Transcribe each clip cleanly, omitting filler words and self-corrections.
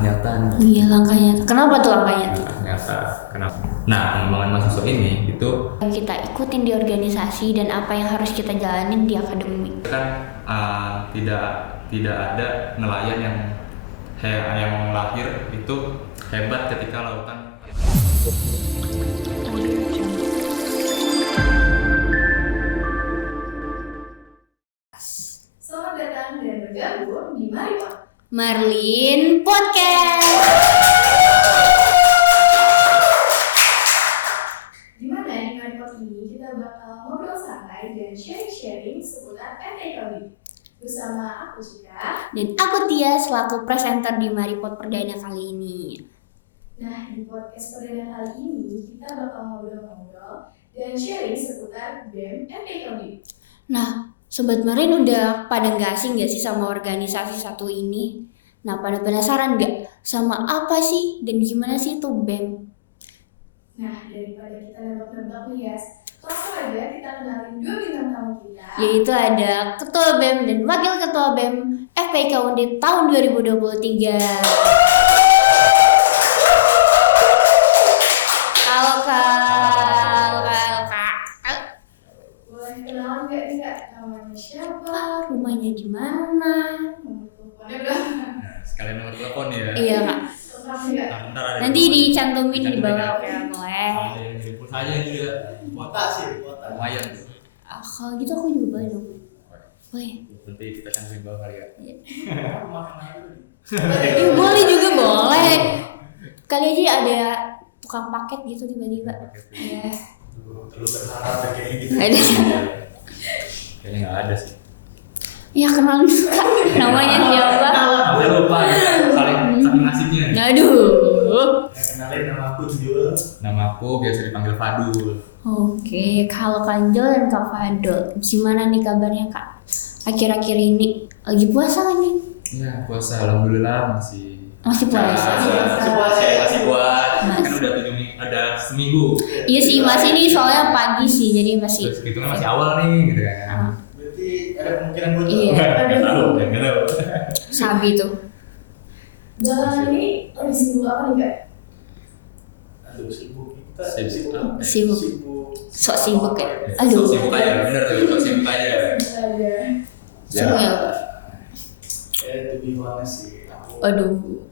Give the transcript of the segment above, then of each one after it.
nyata nih. Iya, langkah nyata. Kenapa tuh langkah nyata? Langkah nyata. Kenapa? Nah, pengembangan mahasiswa ini itu Kita ikutin di organisasi dan apa yang harus kita jalanin di akademik. kan tidak ada nelayan yang lahir itu hebat ketika lautan. Selamat datang dan bergabung di Maripot. Marlin Podcast. Dimana di Maripot ini kita bakal ngobrol santai dan sharing-sharing seputar FEKB. Bersama aku Cika. Dan aku Tia selaku presenter di Maripot perdana kali ini. Nah, di podcast perdana kali ini kita bakal ngobrol-ngobrol dan sharing seputar BEM FEKB. Nah, Sobat Marlin udah pada nggak asing nggak sih sama organisasi satu ini? Nah, pada penasaran nggak sama apa sih dan gimana sih itu BEM? Nah, daripada kita nebak-nebak nih ya, langsung aja kita kenalin dua bintang tamu kita. Yaitu ada Ketua BEM dan Wakil Ketua BEM FPK Undip tahun 2023. Halo Kak. Boleh kenalan nggak nih Kak? Namanya siapa? Rumahnya di mana? Nomor teleponnya berapa? Nah, sekalian nomor telepon ya. Iya Kak. Lengkap nggak? Ntar ada Nanti dicantumin di bawah ya. ya, boleh. Ada yang kirim pulsa aja juga. Kuota sih, kuota. Lumayan tuh. Kalau gitu aku juga boleh dong. Boleh. Nanti kita cantumin bawah kali ya. Boleh juga boleh. Kali aja ada tukang paket gitu tiba-tiba. Iya. Terlalu berharap ya kayak gitu. Ada. Kayaknya nggak ada sih. Ya kenalin dulu Kak. Namanya siapa? Sampai lupa ya. Saking nasibnya. Aduh. Kenalin nama aku Jul. Nama aku biasa dipanggil Fadul. Oke, kalau Kanjol dan Kak Fadol, gimana nih kabarnya Kak? Akhir-akhir ini lagi puasa kan nih? Ya puasa, alhamdulillah masih Puasa. masih kuat. Kan Masih. udah 7 minggu, ada seminggu. Iya sih, masih nih soalnya pagi sih, jadi masih. Terus hitungnya masih awal nih gitu kan. Berarti ada kemungkinan bocor. Iya. Nggak tahu, nggak tahu. Sabi tuh. Belakangan ini lagi sibuk apa nih Kak? Aduh, sibuk. Kita Sibuk. Sibuk. Sok sibuk ya. Sok Aduh. sibuk aja, bener tuh, sok sibuk aja. Ada. Seru ya. To be honest sih, aku Aduh.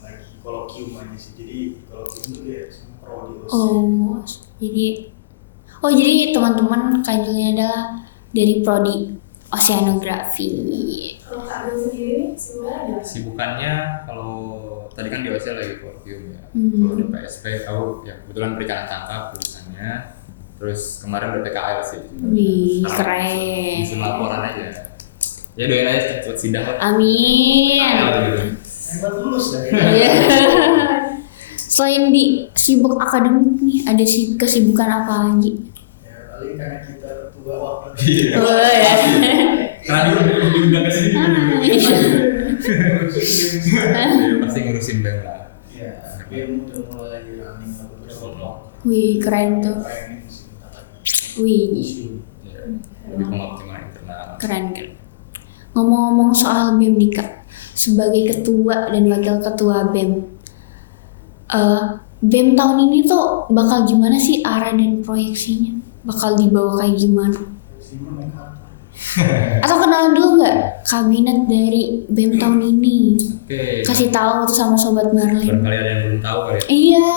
lagi kolokium aja sih. Jadi kolokium itu kayak semua prodi OSIS. Jadi teman-teman Kanjolnya adalah dari prodi oceanografi. Kalau Kak Bel sendiri sebenarnya ada. Sibukannya kalau tadi kan di OSIL lagi kolokium ya. Hmm. Kalau di PSP aku ya kebetulan perikanan tangkap jurusannya. Terus kemarin udah PKL sih. Wih, Sekarang keren. Nyusun laporan aja. Ya doain aja cepet sidang lah. Amin. Gitu. Hebat lulus dah. Iya. Selain di sibuk akademik nih, ada kesibukan apa lagi? Ya paling karena kita ketua wakil. Iya. Oh ya. Karena diundang ke sini. Iya. Ya, pasti ngurusin BEM lah. Ya, BEM udah mulai running beberapa blok. Wih, keren tuh. Pengen sih bentar lagi. Wih, Ya, lebih pengoptimalan internal. keren. Ngomong-ngomong soal BEM nih Kak, sebagai ketua dan wakil ketua BEM, BEM tahun ini tuh bakal gimana sih arah dan proyeksinya? Bakal dibawa kayak gimana? Sini main apa? Atau kenalan dulu nggak kabinet dari BEM tahun ini? Oke. Kasih tahu tuh sama Sobat Marlin. Barangkali ada yang belum tahu kali ya. Iya.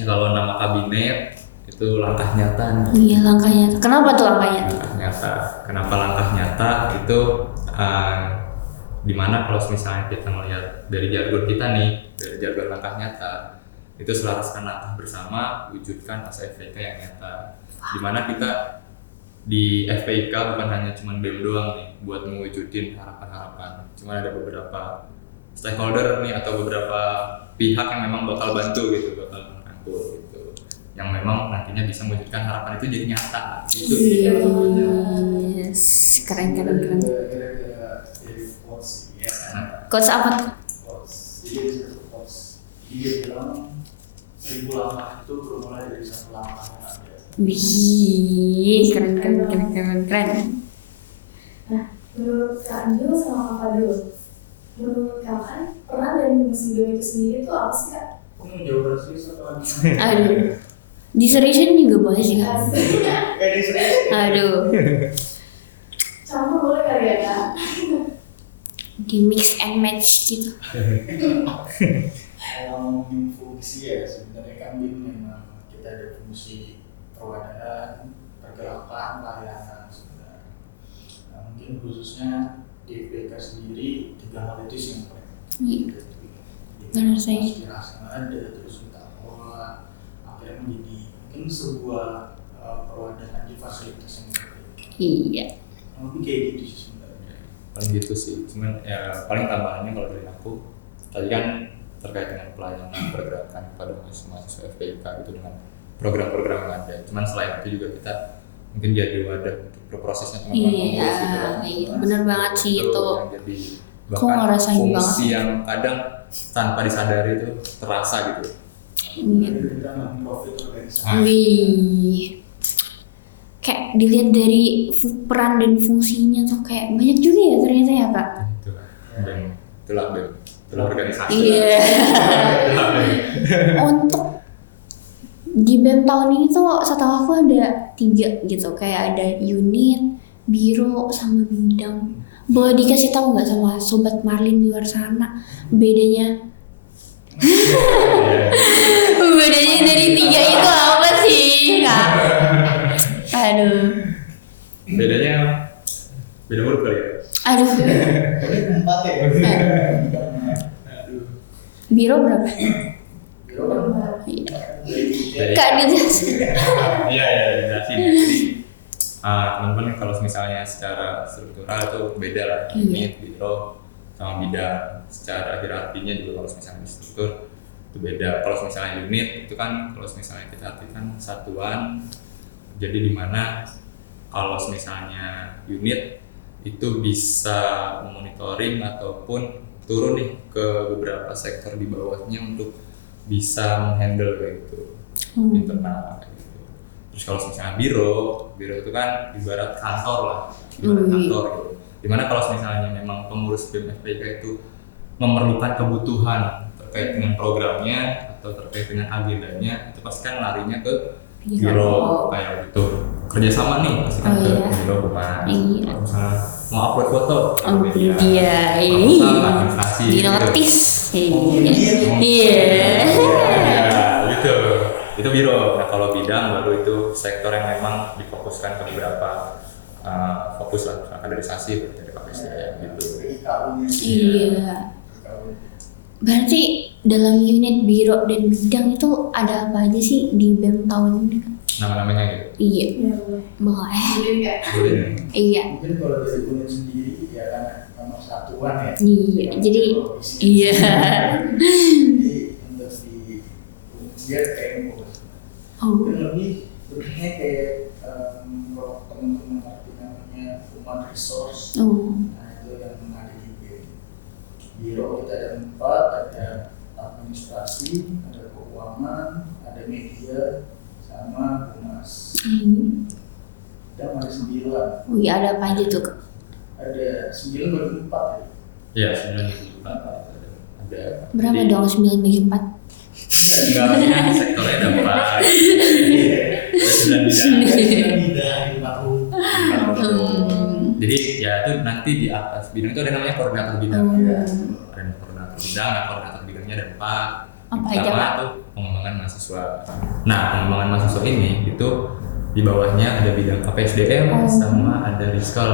Ya kalau nama kabinet itu langkah nyata nih. Iya, langkah nyata. Kenapa tuh langkah nyata? Langkah nyata. Kenapa langkah nyata itu dimana kalau misalnya kita melihat dari jargon kita nih, dari jargon langkah nyata itu selaraskan langkah bersama wujudkan asa FPK yang nyata. Dimana kita di FPK bukan hanya cuma BEM doang nih buat mewujudin harapan-harapan. Cuma ada beberapa stakeholder nih atau beberapa pihak yang memang bakal bantu gitu, bakal merangkul gitu. Yang memang nantinya bisa mewujudkan harapan itu jadi nyata gitu. Yes, keren. Gara-gara dari quotes ya. Coach apa tuh? Quotes. Jadi ada satu quotes. Dia bilang 1000 langkah itu bermula dari satu langkah yang ada. Wih, keren. Nah, menurut Kak Anjul sama Kak Fadul, menurut kalian pernah fungsi BEM itu sendiri tuh apa sih Kak? Aku mau jawab serius atau lagi? Aduh. Diseriusin juga boleh sih Kak. Ini serius. Aduh. Campur boleh kali ya Kak? Di mix and match gitu. Kalau ngomongin fungsi ya sebenarnya kan BEM memang kita ada fungsi perwakilan, pergerakan, pelayanan sebenarnya. Nah, mungkin khususnya di FPK sendiri 3 hal itu sih yang paling Iya. Benar saya. aspirasi ada terus kita olah akhirnya menjadi mungkin sebuah perwakilan di fasilitas yang berbeda. Iya. Mungkin kayak gitu sih sebenarnya. Paling gitu sih, cuman ya paling tambahannya kalau dari aku tadi kan terkait dengan pelayanan pergerakan kepada mahasiswa FPK itu dengan program-program yang ada. Cuman selain itu juga kita mungkin jadi wadah untuk berprosesnya teman-teman Iya, kampus gitu kan. iya, benar banget sih itu. yang jadi Aku bahkan ngerasain fungsi banget. yang kadang tanpa disadari itu terasa gitu. Iya. Jadi kita non-profit organisasi. Wih. Kayak dilihat dari peran dan fungsinya tuh kayak banyak juga ya ternyata ya Kak. Itulah BEM, itulah organisasi. Iya. Untuk di BEM tahun ini tuh setahu aku ada 3 gitu, kayak ada unit, biro, sama bidang. Boleh dikasih tahu nggak sama sobat Marlin di luar sana bedanya? Bedanya dari 3 itu apa sih Kak? Aduh, Bedanya beda huruf kali ya. aduh. Jadi 4 ya. Aduh. Biro berapa? Biro kan Dari- Kak dijelasin. Iya jelasin. Jadi teman-teman kalau misalnya secara struktural itu beda lah, Iya. unit, biro, sama bidang. Secara hierarkinya juga kalau misalnya di struktur itu beda. Kalau misalnya unit itu kan kalau misalnya kita artikan satuan, jadi di mana kalau misalnya unit itu bisa memonitoring ataupun turun nih ke beberapa sektor di bawahnya untuk bisa menghandle kayak gitu internal kayak gitu. Terus kalau misalnya biro itu kan ibarat kantor lah, ibarat kantor gitu. Dimana kalau misalnya memang pengurus BEM FPK itu memerlukan kebutuhan terkait dengan programnya atau terkait dengan agendanya, itu pasti kan larinya ke biro kayak gitu. Kerjasama nih pasti kan Oh, ke iya. biro rumah. Iya. Kalau misalnya mau upload foto ke Oh media. dia, Kalau misalnya administrasi di gitu. notis. Iya. Ya, gitu. Itu biro. Nah, kalau bidang baru itu sektor yang memang difokuskan ke beberapa fokus lah, misalnya kaderisasi, dari KPSDM gitu. Iya. Berarti dalam unit biro dan bidang itu ada apa aja sih di BEM tahun ini Kak? Nama-namanya gitu. Iya. Iya boleh. Boleh. Jadi Kak. Boleh ya? Iya. Mungkin kalau dari unit sendiri ya kan memang satuan ya. Iya. Jadi iya. Jadi untuk di dia kayak Oh. mungkin lebih bentuknya kayak kalau teman-teman ngerti namanya human resource. Oh. Nah itu yang ada di biro kita ada 4, ada administrasi, ada keuangan, ada media, sama humas. Dan ada 9. Oh iya, ada apa aja tuh Kak? Ada 9 bagi 4 ya. Iya, sebenarnya gitu. Ada Berapa di- dong 9 bagi 4? Enggaknya sektornya ada 4. Ada 9 bidang. Bidang 40. Jadi ya itu nanti di atas bidang itu ada namanya koordinator bidang. Oh. Ya. Ada koordinator bidang, nah koordinator bidangnya ada 4. Apa Yang aja, pertama Pak? tuh pengembangan mahasiswa. Nah pengembangan mahasiswa ini itu di bawahnya ada bidang KPSDM Oh. sama ada Riskel.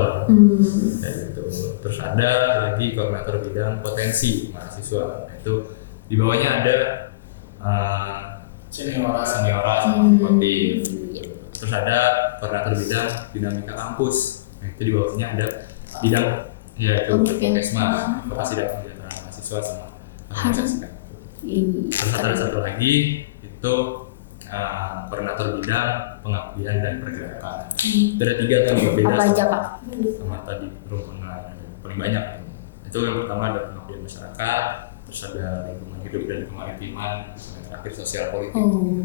Kayak gitu. Terus ada lagi koordinator bidang potensi mahasiswa. Nah, itu di bawahnya ada Senior. seniora sama sportif. Terus ada koordinator bidang dinamika kampus. Nah, itu di bawahnya ada bidang ya itu Kesma, advokasi dan kesejahteraan mahasiswa sama organisasi kampus. Terus ada satu lagi itu koordinator bidang pengabdian dan pergerakan. Itu ada 3 tuh yang berbeda Apa aja Kak? sama tadi perumahan paling banyak. Itu yang pertama ada pengabdian masyarakat, terus ada lingkungan hidup dan kemaritiman, yang terakhir sosial politik. Oh,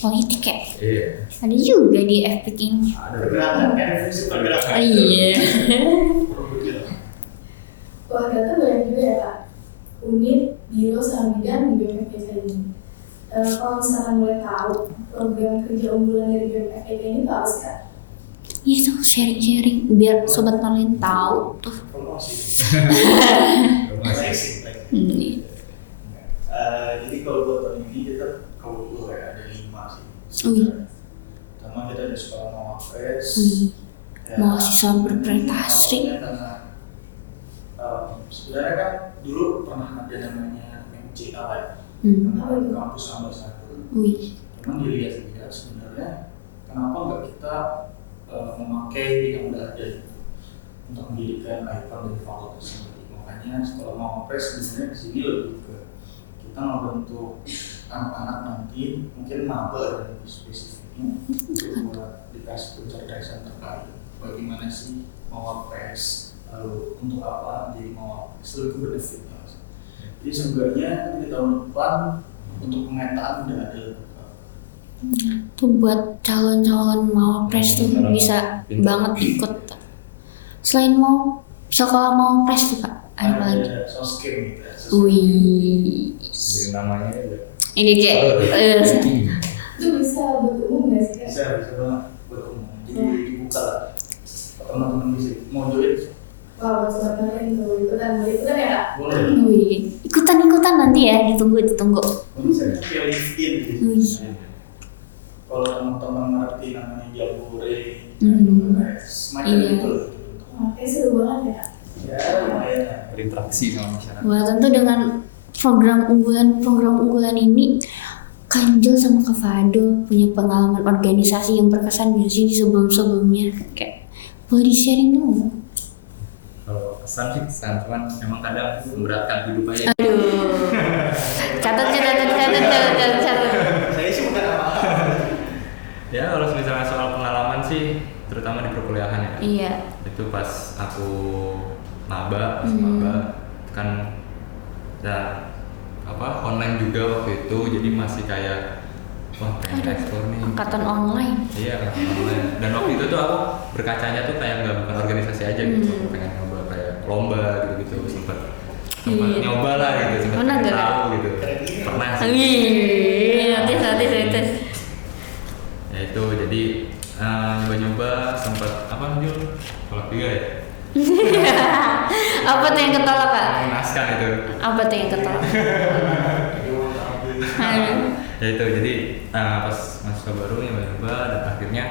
politik ya? Iya. Ada juga di FPK ini. Ada Pergerakan kan fungsi pergerakan. Iya. Wah data banyak juga ya Kak. unit, biro, sama bidang di BMFPK ini. Kalau misalkan boleh tahu, program kerja unggulan dari BMFPK ini itu apa sih Kak? Ya itu sharing-sharing biar sobat Marlin tahu tuh. Promosi. Promosi. Hmm. Jadi kalau buat tahun ini kita kalau ada 5 sih. Pertama kita ada sekolah Mawapres. Mahasiswa berprestasi. Karena sebenarnya kan dulu pernah ada namanya MCA ya, kampus ambasador. Cuman dilihat-lihat sebenarnya kenapa nggak kita memakai yang udah ada untuk menjadikan ikon dari fakultas sendiri. Makanya sekolah Mawapres sebenarnya di sini lebih ke kita membentuk anak-anak nanti mungkin maba dan spesifiknya untuk buat dikasih pencerdasan terkait bagaimana sih Mawapres, lalu untuk apa jadi Mawapres, lebih ke benefitnya. Jadi sebenarnya di tahun depan untuk pemetaan udah ada. Tuh buat calon-calon Mawapres tuh bisa banget ikut. Selain mau sekolah Mawapres tuh Kak, ada lagi? Ada soskem gitu ya. Wih, Jadi namanya ada. ini kayak Itu bisa buat umum nggak sih Kak? Bisa banget buat umum. Jadi dibuka lah. Teman-teman bisa mau join. Wah, buat sobat Marlin tuh ikutan ya Kak? Boleh. wih, ikutan nanti ya, ditunggu. Bisa kayak LinkedIn gitu. Wih. Kalau teman-teman ngerti namanya Jabure, semacam Iya. itu. Oke, seru banget ya Kak? Ya lumayan lah. Berinteraksi sama masyarakat. Wah, tentu dengan program unggulan ini Kanjel sama Kak Fadil punya pengalaman organisasi yang berkesan di sini sebelumnya. Kayak boleh di-sharing dulu nggak? Kalau kesan sih kesan, cuman memang kadang memberatkan hidup aja. Aduh. Catat. Saya sih bukan apa-apa. Ya kalau misalnya soal pengalaman sih, terutama di perkuliahan ya. Iya. Itu pas aku maba kan ya online juga waktu itu, jadi masih kayak wah pengen ekspor nih. Angkatan online. Iya, angkatan online. Dan waktu itu tuh aku berkacanya tuh kayak nggak bukan organisasi aja gitu, aku pengen nyoba kayak lomba gitu sempet Iya. nyoba lah gitu, sempet Pernah pengen nggak, tahu gitu. Pernah sih. Wih, nanti. Ya itu jadi nyoba-nyoba sempet apa Jul? Kalau 3 ya? Apa tuh yang ketolak Kak? Mengenaskan itu. Apa tuh yang ketolak? Ya itu jadi pas mahasiswa baru nyoba dan akhirnya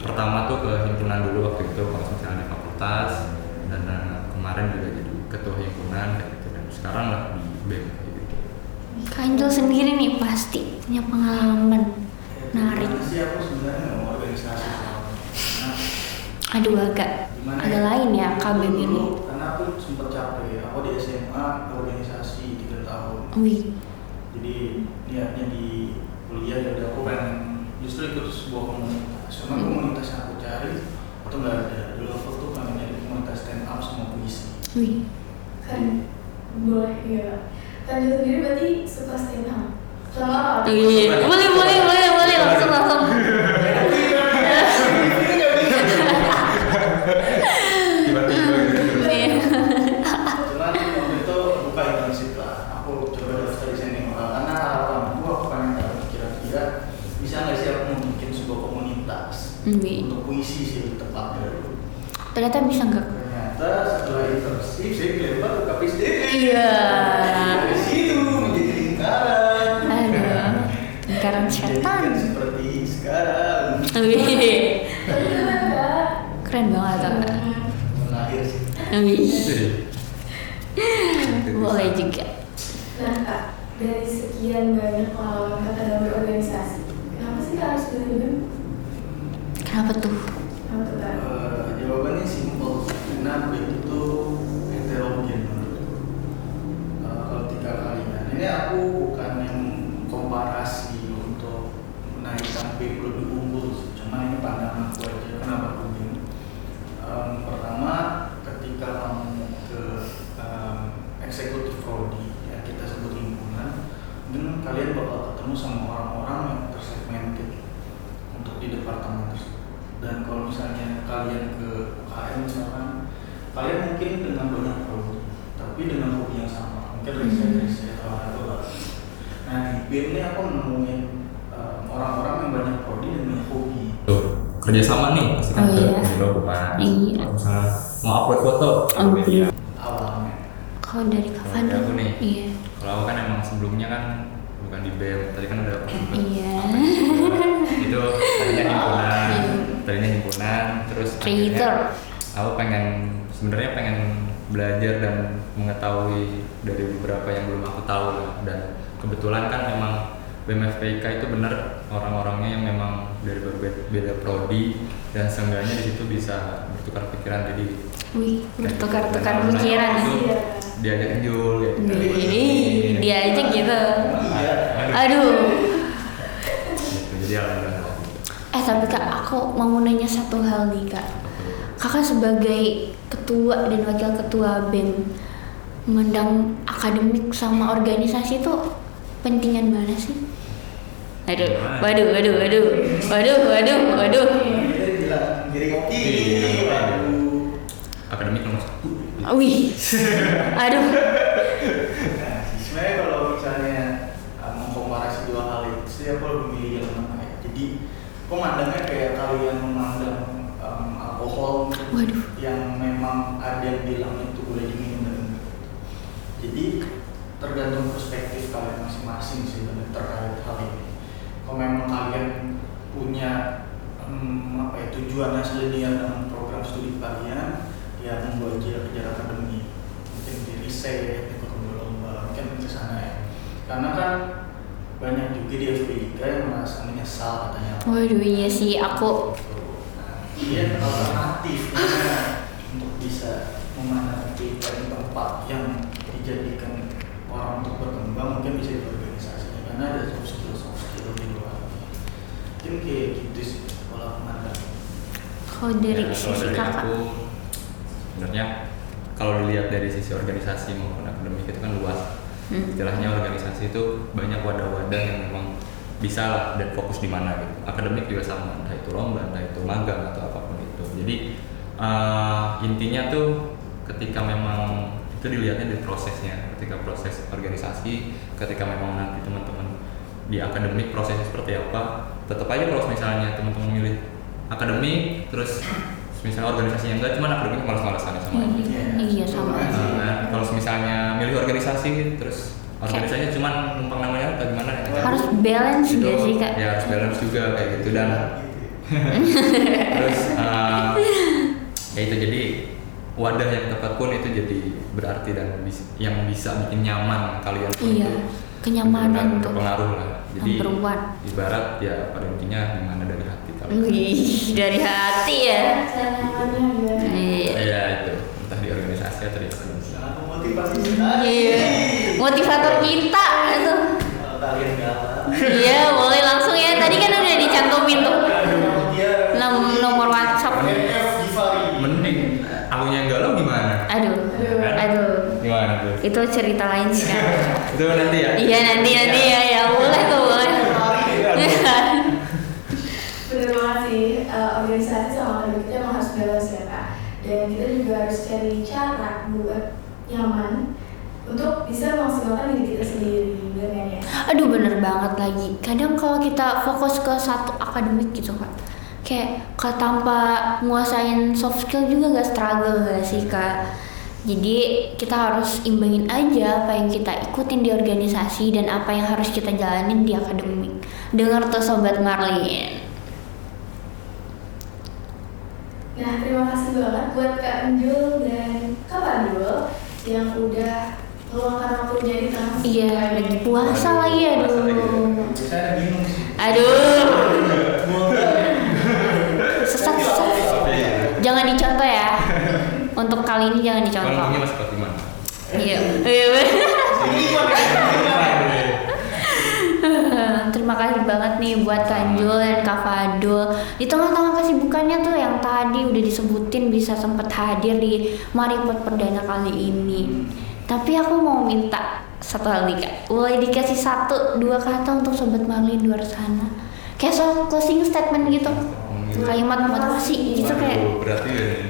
pertama tuh ke himpunan dulu waktu itu kalau misalnya di fakultas dan kemarin juga jadi ketua himpunan kayak gitu dan sekarang lah di BEM kayak gitu. Kanjel sendiri nih pasti punya pengalaman menarik. Sih aku sebenarnya nggak mau organisasi soalnya. Aduh agak lain ya KBM ini. Dulu karena aku sempat capek, aku di SMA organisasi 3 tahun. Wih. Jadi niatnya di kuliah ya udah aku pengen justru ikut sebuah komunitas. Cuma komunitas yang aku cari itu nggak ada. Dulu aku tuh pengen nyari komunitas stand up sama puisi. Wih. Kan boleh ya. Kan dia sendiri berarti suka stand up. Sama apa? Iya. Boleh langsung. Tiba-tiba gitu. Cuman waktu itu buka internship lah. Aku coba daftar di sini karena harapan aku pengen tahu kira-kira bisa nggak sih aku bikin sebuah komunitas Wih. untuk puisi sih lebih tepatnya. Ternyata bisa nggak? Ternyata setelah internship saya dilempar ke KPSD. Iya. Dari situ menjadi lingkaran. Aduh. Lingkaran setan. Jadi seperti sekarang. Wih. Beneran Kak? Keren banget Kak. Lahir sih. Wih. Boleh juga. Nah Kak, dari sekian banyak pengalaman Kakak dalam berorganisasi, kenapa sih Kak harus pilih BEM? Kenapa tuh? Kenapa tuh Kak? Jawabannya simpel karena begitu tuh heterogen menurutku. Kalau 3 kalian ini aku bukan yang komparasi untuk menaikkan BEM lebih unggul, cuman ini pandangan aku aja kenapa aku BEM. Pertama ketika kamu ke eksekutif prodi ya kita sebut himpunan, mungkin kalian bakal ketemu sama orang-orang yang tersegmented untuk di departemen tersebut. Dan kalau misalnya kalian ke UKM misalkan, kalian mungkin dengan banyak prodi, tapi dengan hobi yang sama. mungkin riset olahraga. Nah di BEM ini aku nemuin orang-orang yang banyak prodi dan banyak hobi. Tuh, kerjasama nih pasti kan Oh, ke iya. Milo Bukan. Iya. Kalau misalnya mau upload foto ke Oh, media. Awalnya Kalau dari kapan Dari aku nih. Iya. Kalau aku kan emang sebelumnya kan bukan di BEM, tadi kan udah Iya. itu tadinya himpunan, terus Creator. akhirnya aku sebenarnya pengen belajar dan mengetahui dari beberapa yang belum aku tahu lah. Dan kebetulan kan memang BEM FPIK itu benar orang-orangnya yang memang dari berbeda prodi dan seenggaknya di situ bisa bertukar pikiran. Jadi Wih, bertukar-tukar Dan pikiran. itu diajak Jul ya. Wih, dia aja gitu. iya. Aduh. Gitu, jadi alhamdulillah. Tapi Kak, aku mau nanya satu hal nih Kak. Kakak sebagai ketua dan wakil ketua BEM, memandang akademik sama organisasi itu pentingan mana sih? Waduh. Kita bilang giring opini. Waduh. Akademik nomor 1. Wih, aduh. Nah, sebenarnya kalau misalnya mengkomparasi dua hal itu sih aku lebih milih yang mana ya. Jadi aku mandangnya kayak kalian memandang alkohol Waduh. yang memang ada yang bilang itu boleh diminum dan enggak. Jadi tergantung perspektif kalian masing-masing sih terkait hal ini. Kalau memang kalian punya tujuan yang selinear dengan program studi kalian, ya membuat kejar akademik, mungkin di riset, ikut lomba, mungkin ke sana ya. Karena kan banyak juga di FPIK yang merasa menyesal katanya. Waduh, iya sih aku. Iya, alternatifnya untuk bisa memandang FPIK di tempat yang dijadikan orang untuk berkembang mungkin bisa di organisasinya karena ada soft skill di luar. Mungkin kayak gitu sih pola memandang. Kalau dari Kalau sisi dari kakak, aku sebenarnya kalau dilihat dari sisi organisasi maupun akademik itu kan luas. Istilahnya organisasi itu banyak wadah-wadah yang memang bisa lah dan fokus di mana gitu. Akademik juga sama, entah itu lomba, entah itu magang atau apapun itu. Jadi intinya tuh ketika memang itu dilihatnya dari prosesnya, ketika proses organisasi, ketika memang nanti teman-teman di akademik prosesnya seperti apa, tetap aja kalau misalnya teman-teman milih akademik terus misalnya organisasinya enggak, cuman akademik malas-malasan sama aja. iya sama. Kalau misalnya milih organisasi terus organisasinya cuman numpang namanya atau gimana ya? Harus balance Gitu. gak sih Kak? Ya harus balance juga kayak gitu dan terus ya itu jadi wadah yang tepat pun itu jadi berarti dan yang bisa bikin nyaman kalian pun Iya, itu kenyamanan tuh. berpengaruh lah. Jadi Number one. ibarat ya pada intinya gimana dari hati kalian. Wih, dari hati ya. Cara nyamannya gimana? Iya. Ya itu entah di organisasi atau di akademik. Sangat memotivasi sekali. Iya. Motivator kita itu. Kalau kalian galak. Iya, boleh langsung ya. Tadi kan udah dicantumin tuh. Dia Nomor WhatsApp. NF Givari. Mending akunya yang galau gimana? Aduh. Gimana tuh? Itu cerita lain sih Kak. Itu nanti ya. Iya nanti ya. Ya boleh tuh boleh. Bener banget sih, organisasi sama akademik itu emang harus balance ya Kak. Dan kita juga harus cari cara buat nyaman untuk bisa memaksimalkan diri kita sendiri, bener kan ya? Aduh bener banget lagi. Kadang kalau kita fokus ke satu akademik gitu Kak, kayak tanpa nguasain soft skill juga gak struggle gak sih Kak? Jadi kita harus imbangin aja apa yang kita ikutin di organisasi dan apa yang harus kita jalanin di akademik. Dengar tuh Sobat Marlin. Nah, terima kasih banget buat Kak Anjul dan Kak Pandul yang udah meluangkan waktunya di tengah Iya, lagi puasa lagi aduh. Saya bingung sih. Aduh. Sesat. Jangan dicontoh ya. Untuk kali ini jangan dicontoh. Ngomongnya masih 45. Iya. Terima kasih banget nih buat Kanjul dan Kak Fadul. Di tengah-tengah kesibukannya tuh yang tadi udah disebutin bisa sempat hadir di Maripot Perdana kali ini. Tapi aku mau minta satu hal nih Kak. Boleh dikasih 1-2 kata untuk Sobat Marlin di luar sana. Kayak closing statement gitu. Kalimat motivasi gitu kayak. Waduh, berarti ya nih.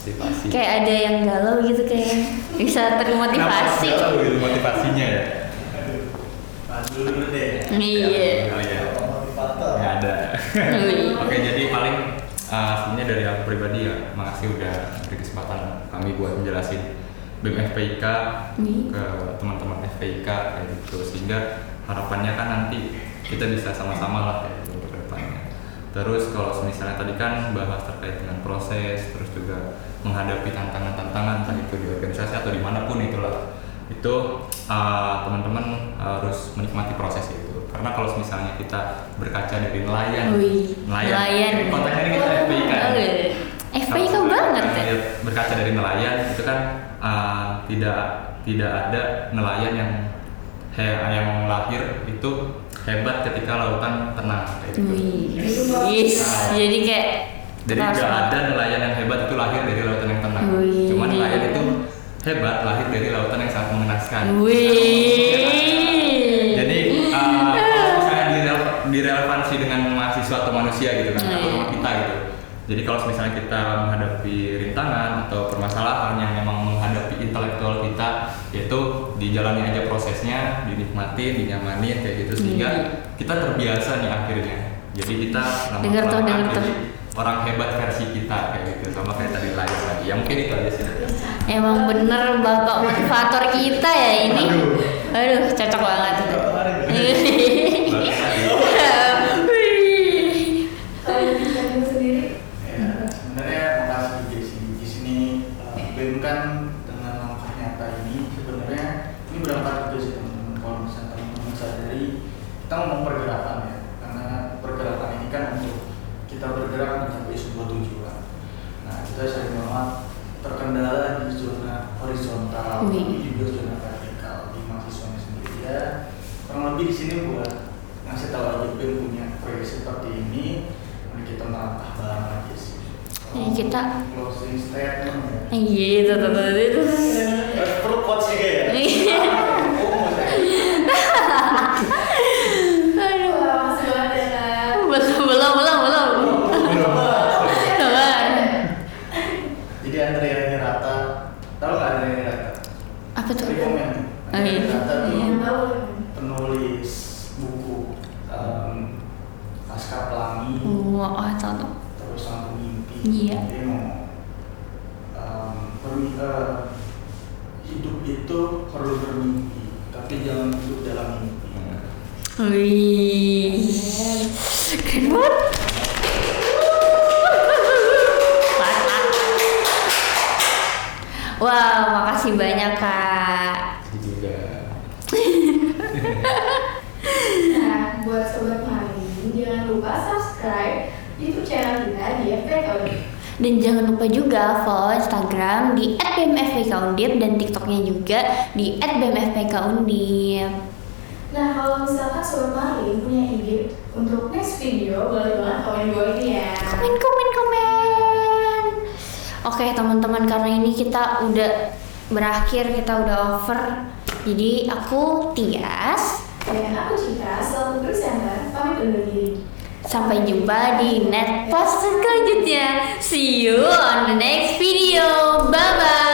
Motivasi. Kayak ada yang galau gitu kayak bisa termotivasi. Kenapa galau gitu motivasinya ya? Dulu deh. Iya. Oh iya. Motivator. Nggak ada. Wih. Oke, jadi paling sebenarnya dari aku pribadi ya, makasih udah beri kesempatan kami buat menjelasin BEM FPIK ke teman-teman FPIK kayak gitu, sehingga harapannya kan nanti kita bisa sama-sama lah kayak gitu untuk depannya. Terus kalau misalnya tadi kan bahas terkait dengan proses, terus juga menghadapi tantangan-tantangan entah itu di organisasi atau dimanapun itulah, itu teman-teman harus menikmati proses itu. Karena kalau misalnya kita berkaca dari nelayan, konteksnya ini kita FPIK ya. FPIK Kalau banget kita ya. berkaca dari nelayan itu kan tidak ada nelayan yang lahir itu hebat ketika lautan tenang kayak gitu. Yes. Jadi kayak Jadi nggak ada nelayan yang hebat itu lahir dari lautan yang tenang. Cuma nelayan itu hebat lahir dari lautan yang sangat mengenaskan. Jadi kalau misalnya direlevansi dengan mahasiswa atau manusia gitu kan, atau sama kita gitu. Jadi kalau misalnya kita menghadapi rintangan atau permasalahan yang memang menghadapi intelektual kita, yaitu dijalani aja prosesnya, dinikmatin, dinyamanin kayak gitu, sehingga kita terbiasa nih akhirnya. Jadi kita lama-lama jadi orang hebat versi kita kayak gitu, sama kayak tadi layar lagi. Ya mungkin itu aja sih. emang bener bapak motivator kita ya ini. Aduh, cocok banget. Kalau dari kamu sendiri, Ya, sebenarnya makasih di sini BEM kan dengan langkah nyata ini sebenarnya ini berangkat juga sih teman-teman. Kalau misalnya teman-teman sadari kita ngomong pergerakan ya, karena pergerakan ini kan untuk kita bergerak mencapai sebuah tujuan. Nah, kita sering banget terkendala di zona horizontal, tapi juga zona vertikal di mahasiswanya sendiri ya. Kurang lebih di sini buat ngasih tahu aja BEM punya proyek seperti ini. Kita melangkah bareng aja sih. Kita Closing statement ya. iya itu. Perlu quotes juga ya. wah masih banget ya Kak. Belum. Jadi Andrea Hirata, tahu nggak Andrea Hirata? Apa tuh? Rekomen. Andrea Hirata tuh Yang tahu. penulis buku Laskar Pelangi. Wah, tahu. Terus Sang Pemimpi. Iya. Dia ngomong hidup itu perlu bermimpi, tapi jangan hidup dalam mimpi. Wih, keren banget. Wah, makasih banyak Kak. Juga. Nah, buat sobat maling, jangan lupa subscribe YouTube channel kita di FPIK Undip. Dan jangan lupa juga follow Instagram di @bemfpkundip dan TikToknya juga di @bemfpkundip. Nah, kalau misalkan sobat maling punya ide untuk next video, boleh banget komen di bawah ini ya. Komen. Oke teman-teman, karena ini kita udah berakhir, kita udah over. Jadi aku Tias. Dan aku Citra, selaku presenter, pamit undur diri. Sampai jumpa di net post selanjutnya. See you on the next video. Bye bye.